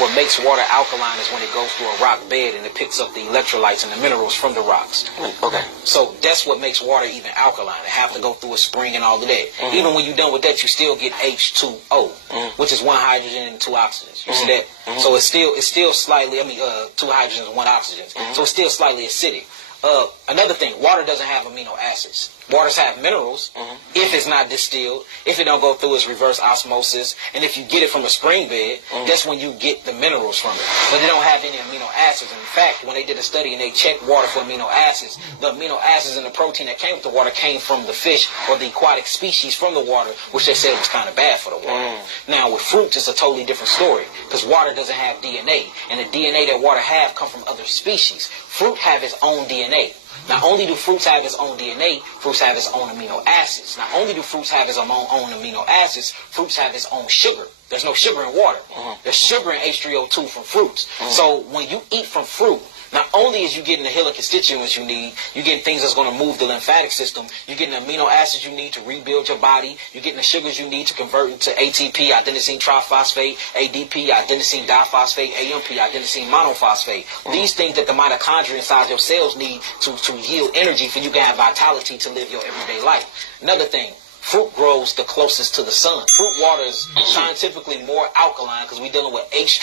what makes water alkaline is when it goes through a rock bed and it picks up the electrolytes and the minerals from the rocks. Okay. So that's what makes water even alkaline. It have to go through a spring and all of that. Even when you're done with that, you still get H2O, which is 1 hydrogen and 2 oxygens. You see that? So it's still slightly, 2 hydrogens and 1 oxygen. So it's still slightly acidic. Another thing, water doesn't have amino acids. Waters have minerals if it's not distilled, if it don't go through its reverse osmosis, and if you get it from a spring bed, that's when you get the minerals from it. But they don't have any amino acids. In fact, when they did a study and they checked water for amino acids, the amino acids and the protein that came with the water came from the fish or the aquatic species from the water, which they said was kind of bad for the water. Now, with fruits, it's a totally different story because water doesn't have DNA, and the DNA that water have come from other species. Fruit have its own DNA. Not only do fruits have its own DNA, fruits have its own amino acids. Not only do fruits have its own amino acids, fruits have its own sugar. There's no sugar in water. There's sugar in H3O2 from fruits. So when you eat from fruit, not only is you getting the hill of constituents you need, you're getting things that's going to move the lymphatic system, you're getting the amino acids you need to rebuild your body, you're getting the sugars you need to convert into ATP, adenosine triphosphate, ADP, adenosine diphosphate, AMP, adenosine monophosphate. These things that the mitochondria inside your cells need to yield energy for you to have vitality to live your everyday life. Another thing, fruit grows the closest to the sun. Fruit water is scientifically more alkaline because we're dealing with H30.